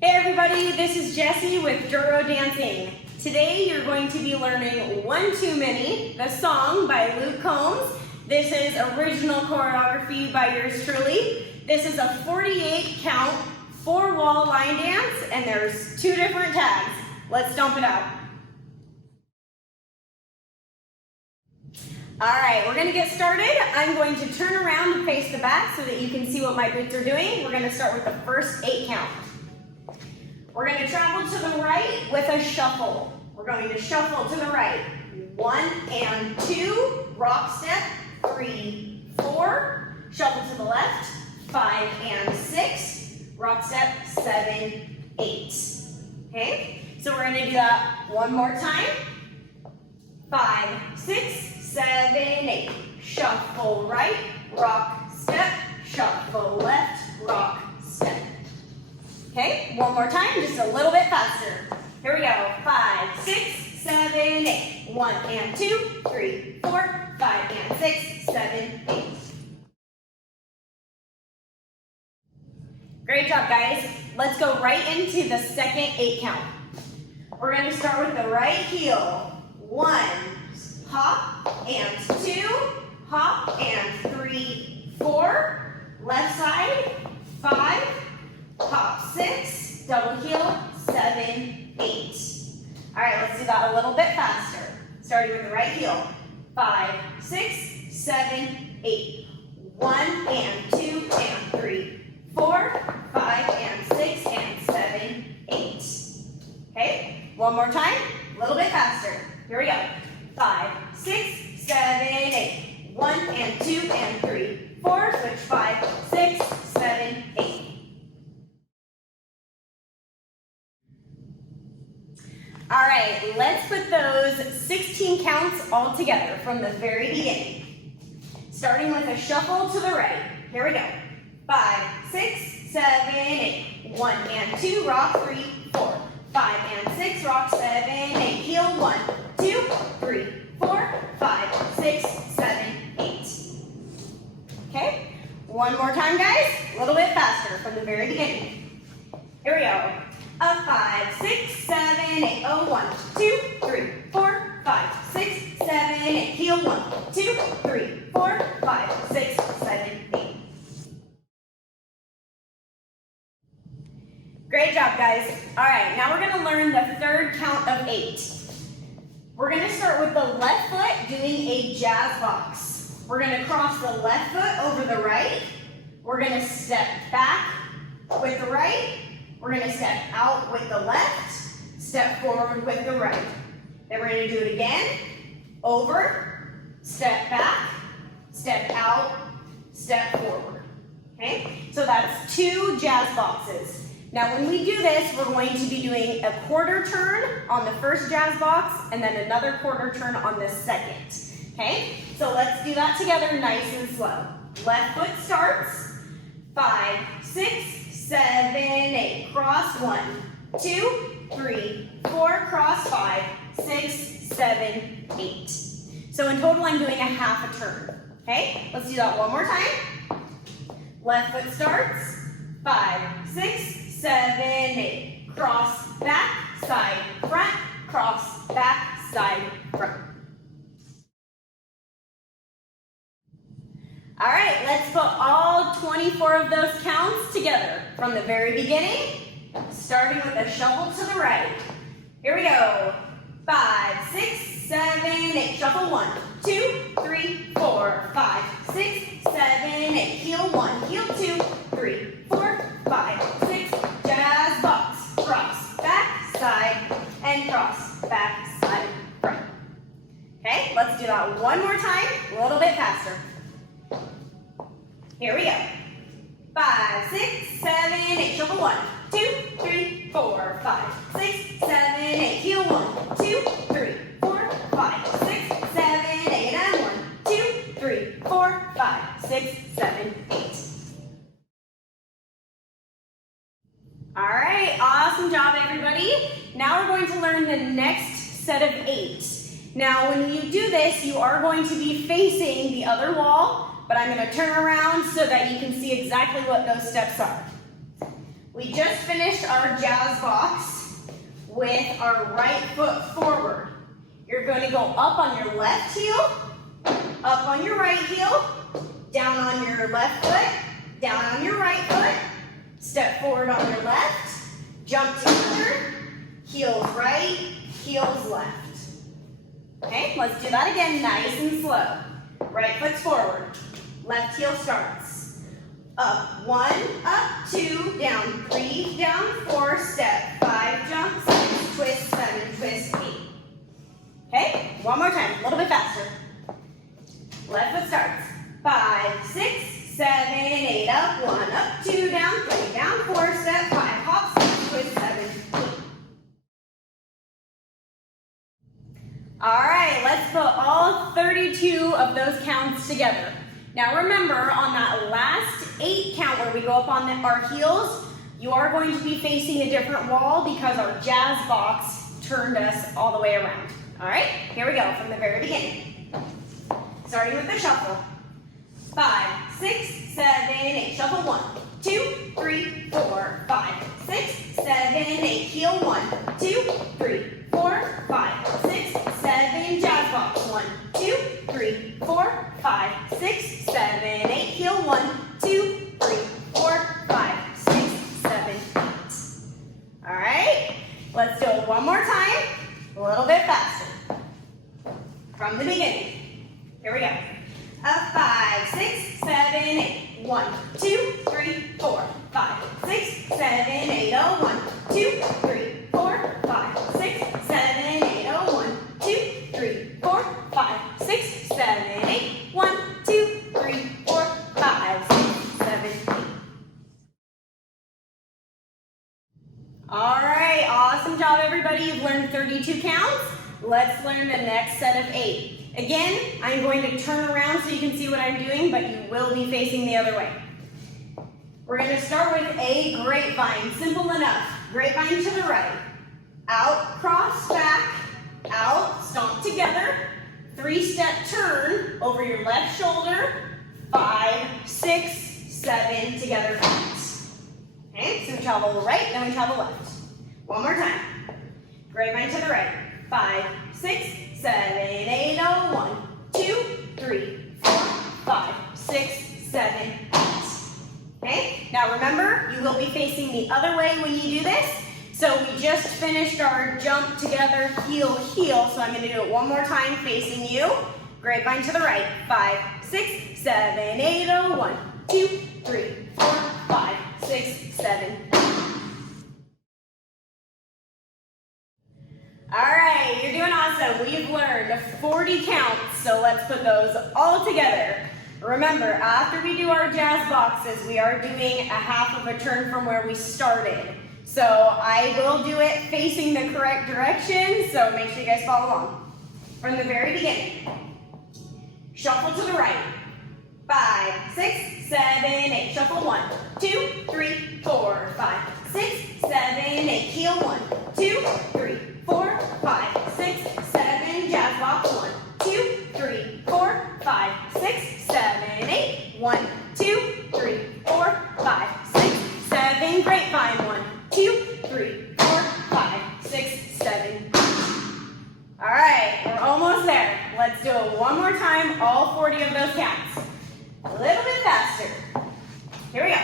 Hey everybody, this is Jessi with Duro Dancing. Today you're going to be learning One Too Many, the song by Luke Combs. This is original choreography by yours truly. This is a 48 count, 4-wall line dance, and there's 2 different tags. Let's dump it out. All right, we're gonna get started. I'm going to turn around and face the back so that you can see what my boots are doing. We're gonna start with the first 8 count. We're going to travel to the right with a shuffle. We're going to shuffle to the right. 1 and 2, rock step, 3, 4, shuffle to the left, 5 and 6, rock step, 7, 8. Okay, so we're going to do that one more time. 5, 6, 7, 8. Shuffle right, rock step, shuffle left, rock step. Okay, one more time, just a little bit faster. Here we go. 5, 6, 7, 8. 1 and 2, 3, 4, 5 and 6, 7, 8. Great job, guys. Let's go right into the second 8 count. We're going to start with the right heel. 1, hop and 2, hop and 3, 4. Left side, 5. Hop 6, double heel, 7, 8. All right, let's do that a little bit faster. Starting with the right heel. 5, 6, 7, 8. 1 and 2 and 3, 4, 5 and 6 and 7, 8. Okay, one more time, a little bit faster. Here we go. 5, 6, 7, 8. 1 and 2 and 3, 4, switch 5, 6, 7, 8. All right, let's put those 16 counts all together from the very beginning. Starting with a shuffle to the right. Here we go. 5, 6, 7, 8. 1 and 2, rock 3, 4. 5 and 6, rock 7, 8. Heel 1, 2, 3, 4, 5, 6, 7, 8. Okay, one more time, guys. A little bit faster from the very beginning. Here we go. 5, 6, 7, 8. Oh, 1, 2, 3, 4, 5, 6, 7, 8. Heel 1, 2, 3, 4, 5, 6, 7, 8. Great job, guys. All right, now we're going to learn the third count of 8. We're going to start with the left foot doing a jazz box. We're going to cross the left foot over the right. We're going to step back with the right. We're going to step out with the left, step forward with the right. Then we're going to do it again. Over, step back, step out, step forward. Okay? So that's 2 jazz boxes. Now when we do this, we're going to be doing a quarter turn on the first jazz box and then another quarter turn on the second. Okay? So let's do that together nice and slow. Left foot starts. 5, 6, 7, 8. Cross 1, 2, 3, 4. Cross 5, 6, 7, 8. So in total, I'm doing a half a turn. Okay? Let's do that one more time. Left foot starts. 5, 6, 7, 8. Cross, back, side, front. Cross, back, side, front. All right, let's put all 24 of those counts together from the very beginning, starting with a shuffle to the right. Here we go. 5, 6, 7, 8. Shuffle 1, 2, 3, 4, 5, 6, 7, 8. Heel 1, heel 2, 3, 4, 5, 6. Jazz box. Cross, back, side, and cross, back, side, front. Okay, let's do that one more time, a little bit faster. Here we go. 5, 6, 7, 8. Shuffle 1, 2, 3, 4, 5, 6, 7, 8. Heel 1, 2, 3, 4, 5, 6, 7, 8. And 1, 2, 3, 4, 5, 6, 7, 8. All right, awesome job, everybody. Now we're going to learn the next set of 8. Now, when you do this, you are going to be facing the other wall, but I'm going to turn around so that you can see exactly what those steps are. We just finished our jazz box with our right foot forward. You're going to go up on your left heel, up on your right heel, down on your left foot, down on your right foot, step forward on your left, jump together, heels right, heels left. Okay, let's do that again, nice and slow. Right foot's forward, left heel starts. Up, 1, up, 2, down, 3, down, 4, step, 5, jump, 6, twist, 7, twist, 8. Okay, one more time, a little bit faster. Left foot starts. 5, 6, 7, 8, up, 1, up, 2, down, 3, down, 4, step, 5, hop, 6, twist, 7, 8. All right, let's put all 32 of those counts together. Now remember, on that last 8 count where we go up on our heels, you are going to be facing a different wall because our jazz box turned us all the way around. All right, here we go from the very beginning. Starting with the shuffle. 5, 6, 7, 8. Shuffle 1, 2, 3, 4, 5, 6, 7, 8. Heel 1, 2, 3, 4, 5, 6, 7. Jazz box 1, 2, 3, 4, 5, 6, 7, 8. Heel 1, 2, 3, 4, 5, 6, 7, 8. All right, let's do it one more time, a little bit faster. From the beginning. Here we go. Up 5, 6, 7, 8. 1, 2, 3, 4, 5, 6, 7, 8. Oh, 1, 2, 3, 4, 5, 6, 7, 8. Oh, 1, 2, 3, 4, 5, 6, 7, 8. 1, 2, 3, 4, 5, 6, 7, 8. All right, awesome job, everybody. You've learned 32 counts. Let's learn the next set of 8. Again, I'm going to turn around so you can see what I'm doing, but you will be facing the other way. We're going to start with a grapevine. Simple enough. Grapevine to the right. Out, cross, back, out, stomp together. 3-step turn over your left shoulder. 5, 6, 7, together flat. Okay, so we travel right, then we travel left. One more time. Grapevine to the right. 5, 6, 7, 8, oh, 1, 2, 3, 4, 5, 6, 7, 8. Okay, now remember, you will be facing the other way when you do this. So we just finished our jump together, heel, heel. So I'm going to do it one more time facing you. Grapevine to the right. 5, 6, 7, 8, oh, 1, 2, 3, 4, 5, 6, 7, 8. All right, you're doing awesome. We've learned 40 counts, so let's put those all together. Remember, after we do our jazz boxes, we are doing a half of a turn from where we started. So I will do it facing the correct direction, so make sure you guys follow along. From the very beginning, shuffle to the right. 5, 6, 7, 8. Shuffle 1, 2, 3, 4, 5, 6, 7, 8. Heel 1, 2, 3, 4, 5, 6, 7. Jazz box 1, 2, 3, 4, 5, 6, 7, 8. 1, 2, 3, 4, 5, 6, 7. Grapevine 1, 2, 3, 4, 5, 6, 7. All right, we're almost there. Let's do it one more time, all 40 of those counts. A little bit faster. Here we go.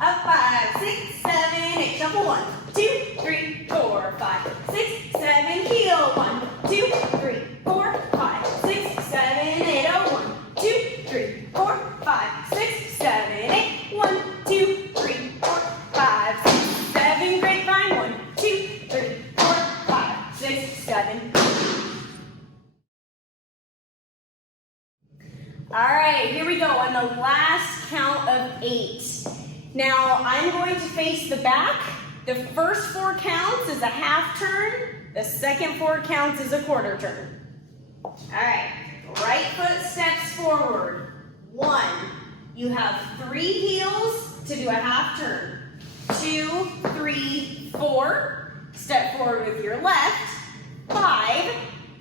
Up 5, 6, 7, 8. Shuffle 1, 2, 3, 4, 5, 6, 7. Heel 1, 2, 3, 4, 5, 6, 7, 8. Oh, 1, 2, 3, 4, 5, 6, 7, 8. 1, 2, 3, 4, 5, 6, 7. Grapevine 1, 2, 3, 4, 5, 6, 7. All right, here we go on the last count of 8. Now, I'm going to face the back. The first 4 counts is a half turn. The second 4 counts is a quarter turn. All right, right foot steps forward. 1, you have 3 heels to do a half turn. 2, 3, 4, step forward with your left. 5,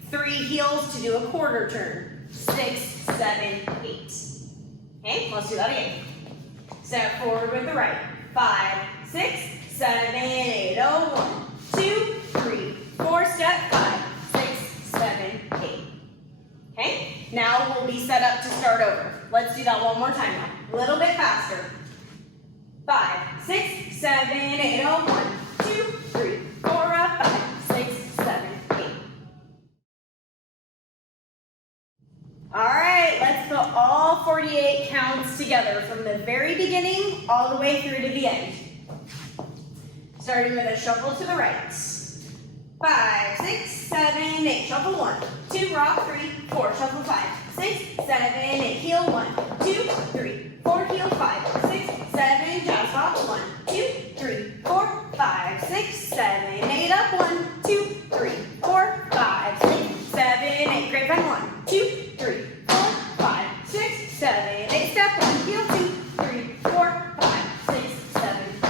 3 heels to do a quarter turn. 6, 7, 8. Okay, let's do that again. Step forward with the right. 5, 6, 7, 8. Oh, 1, 2, 3, 4. Step 5, 6, 7, 8. Okay, now we'll be set up to start over. Let's do that one more time now. A little bit faster. 5, 6, 7, 8. Oh, 1, 2, 3, 4. 5, 6, 7, 8. All right, let's put all 48 counts together from the very beginning all the way through to the end. Starting with a shuffle to the right. 5, 6, 7, 8. Shuffle 1, 2, rock 3, 4. Shuffle 5, 6, 7, 8. Heel 1, 2, 3, 4. Heel 5, 6, 7. Jazz box 1, 2, 3, 4, 5, 6, 7, 8. Up 1, 2, 3, 4, 5, 6, 7, 8. Grapevine 1, 2, 3, 4, 5, 6, 7, 8. Step 1, heel 2, 3, 4, 5, 6, 7, 8.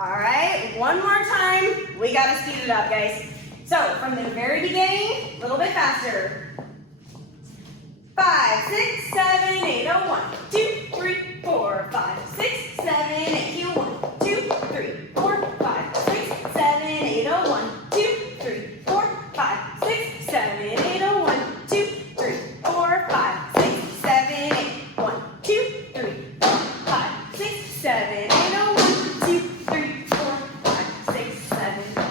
All right, one more time. We gotta speed it up, guys. So from the very beginning, a little bit faster. 5, 6, 7, 8. Oh, 1, 2, 3, 4, 5, 6, 7, 8. Heel 1, 2, 3, 4, 5, 6, 7, 8. Oh, 1, 2, 3, 4, 5, 6, 7, 8. Oh, 1, 2, 3, 4, 5, 6, 7, 8. 1, 2, 3, 4, 5, 6, 7, 8. Oh, 1, 2, 3, 4, 5, 6, 7, 8.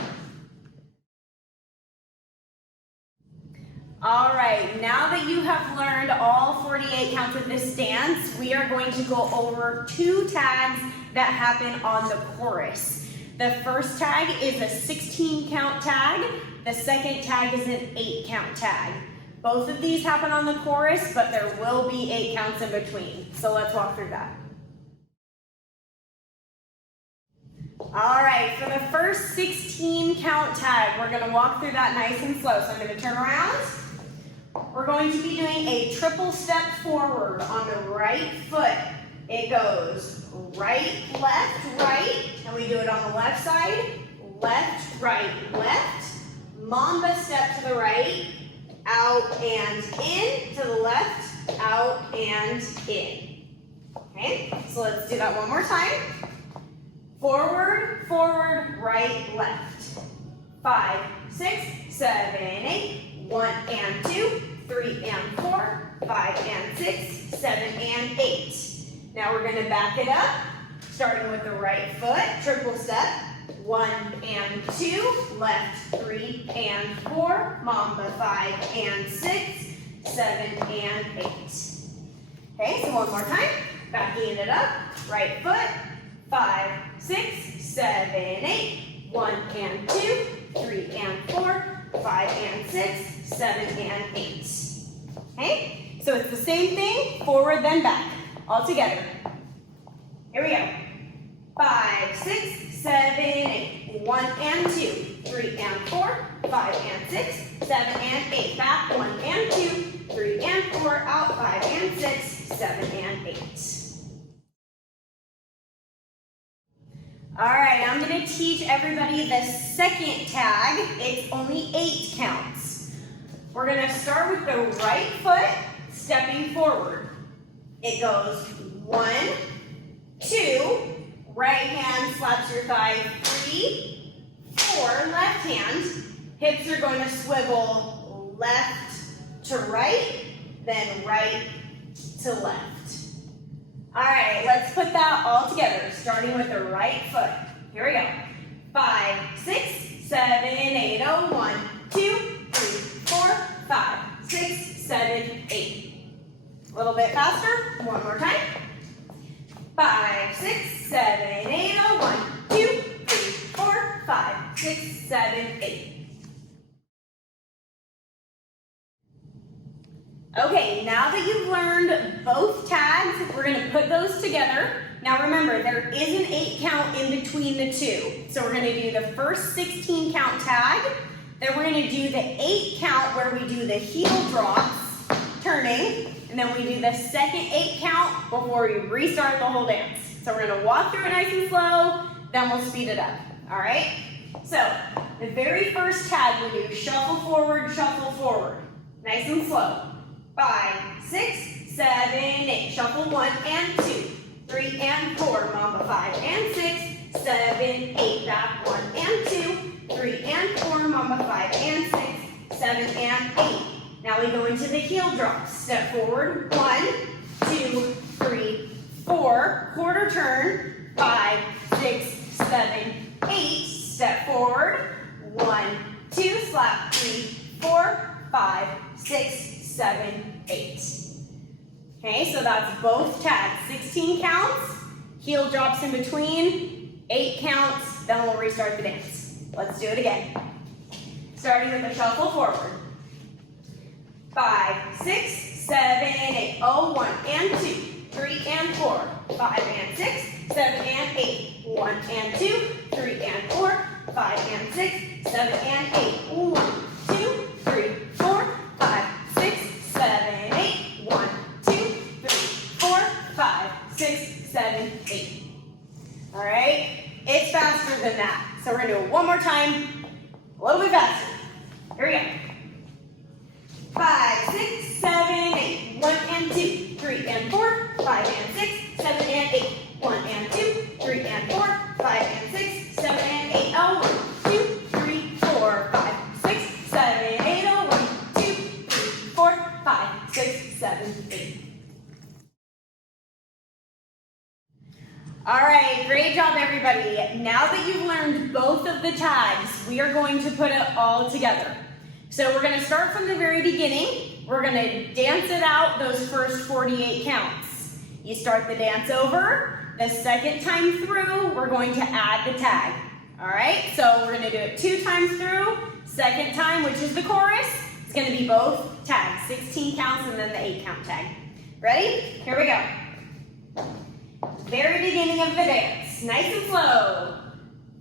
All right, now that you have learned all 48 counts of this dance, we are going to go over 2 tags that happen on the chorus. The first tag is a 16 count tag. The second tag is an 8 count tag. Both of these happen on the chorus, but there will be 8 counts in between. So let's walk through that. All right, for the first 16 count tag, we're gonna walk through that nice and slow. So I'm gonna turn around. We're going to be doing a triple step forward on the right foot. It goes right, right, and we do it on the left side. Left, right, left. Mamba step to the right, out and in, to the left, out and in. Okay, so let's do that one more time. Forward, forward, right, left. 5, 6, 7, 8. 1 and 2, 3 and 4, 5 and 6, 7 and 8. Now we're going to back it up, starting with the right foot, triple step. 1 and 2, left 3 and 4, Mamba 5 and 6, 7 and 8. Okay, so one more time, backing it up, right foot, 5, 6, 7, 8, 1 and 2, 3 and 4, 5 and 6, 7 and 8. Okay, so it's the same thing, forward then back, all together. Here we go. 5, 6, 7, 8. 1 and 2, 3 and 4, 5 and 6, 7 and 8. Back 1 and 2, 3 and 4, out 5 and 6, 7 and 8. All right, I'm going to teach everybody the second tag. It's only 8 counts. We're going to start with the right foot, stepping forward. It goes 1, 2, right hand slaps your thigh, 3, 4, left hand. Hips are going to swivel left to right, then right to left. All right, let's put that all together, starting with the right foot. Here we go. 5, 6, 7, 8. 1, 2, 3, 4, 5, 6, 7, 8. A little bit faster. One more time. 5, 6, 7, 8. 1, 2, 3, 4, 5, 6, 7, 8. Okay, now that you've learned both tags, we're going to put those together. Now remember, there is an 8 count in between the two. So we're going to do the first 16 count tag, then we're going to do the 8 count where we do the heel drops, turning, and then we do the second 8 count before we restart the whole dance. So we're going to walk through it nice and slow, then we'll speed it up. All right? So the very first tag we do shuffle forward, nice and slow. 5, 6, 7, 8. Shuffle 1 and 2, 3 and 4. Mamba 5 and 6, 7, 8, back 1 and 2, 3 and 4, mama 5 and 6, 7 and 8. Now we go into the heel drops. Step forward, 1, 2, 3, 4, quarter turn, 5, 6, 7, 8, step forward, 1, 2, slap, 3, 4, 5, 6, 7, 8. Okay, so that's both tags. 16 counts, heel drops in between, 8 counts, then we'll restart the dance. Let's do it again. Starting with a shuffle forward. 5, 6, 7, 8. Oh, 1 and 2, 3 and 4, 5 and 6, 7 and 8. 1 and 2, 3 and 4, 5 and 6, 7 and 8. 1, 2, 3, 4, 5, 6, 7, 8. 1, 2, 3, 4, 5, 6, 7, 8. All right, it's faster than that. So we're gonna do it one more time, a little bit faster. Here we go. 5, 6, 7, 8. 1 and 2, 3 and 4, 5 and 6, 7 and 8. 1 and 2, 3 and 4, 5 and 6, 7 and 8. Oh, 1, 2, 3, 4, 5, 6, 7, 8. Oh, 1, 2, 3, 4, 5, 6, 7, 8. All right, great job, everybody. Now that you've learned both of the tags, we are going to put it all together. So we're going to start from the very beginning. We're going to dance it out those first 48 counts. You start the dance over. The second time through, we're going to add the tag. All right, so we're going to do it 2 times through. Second time, which is the chorus, it's going to be both tags, 16 counts and then the 8 count tag. Ready? Here we go. Very beginning of the dance. Nice and slow.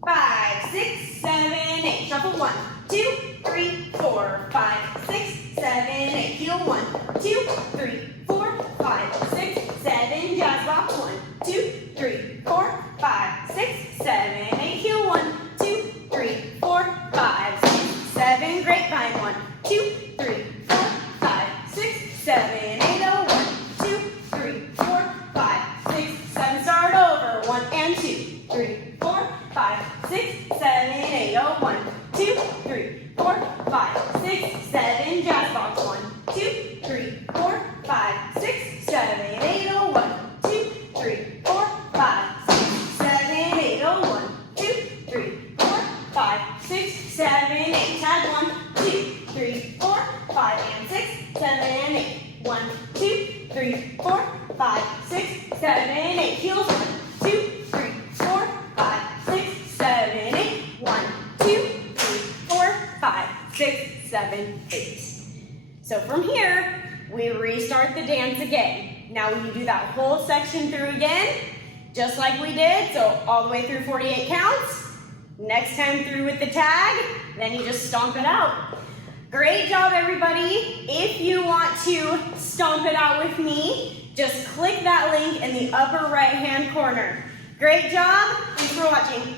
5, 6, 7, 8. Shuffle 1, 2, 3, 4, 5, 6, 7, 8. Heel 1, 2, 3, 4, 5, 6, 7. Jazz box 1, 2, 3, 4, 5, 6, 7, 8. Heel 1, 2, 3, 4, 5, 6, 7. Grapevine 1, 2, 3, 4, 5, 6, 7, 8. Oh, 1, 2, 3, 4, 5, 6, 7. Start over. 1 and 2, 3, 4, 5, 6, 7, 8. Oh, 1, 2, 3, 4, 5, 6, 7. Jazz box 1, 2, 3, 4, 5, 6, 7, 8. Oh, 1, 2, 3, 4, 5, 6, 7, 8. Oh, 1, 2, 3, 4, 5, 6, 7, 8. Tag 1, 2, 3, 4, 5, and 6, 7, and 8. 1, 2, 3, 4, 5, 6, 7, 8. Heels 1, 2, 3, 4, 5, 6, 7, 8. 1, 2, 3, 4, 5, 6, 7, 8. So from here, we restart the dance again. Now you do that whole section through again, just like we did, so all the way through 48 counts. Next time through with the tag, then you just stomp it out. Great job, everybody. If you want to stomp it out with me, just click that link in the upper right-hand corner. Great job. Thanks for watching.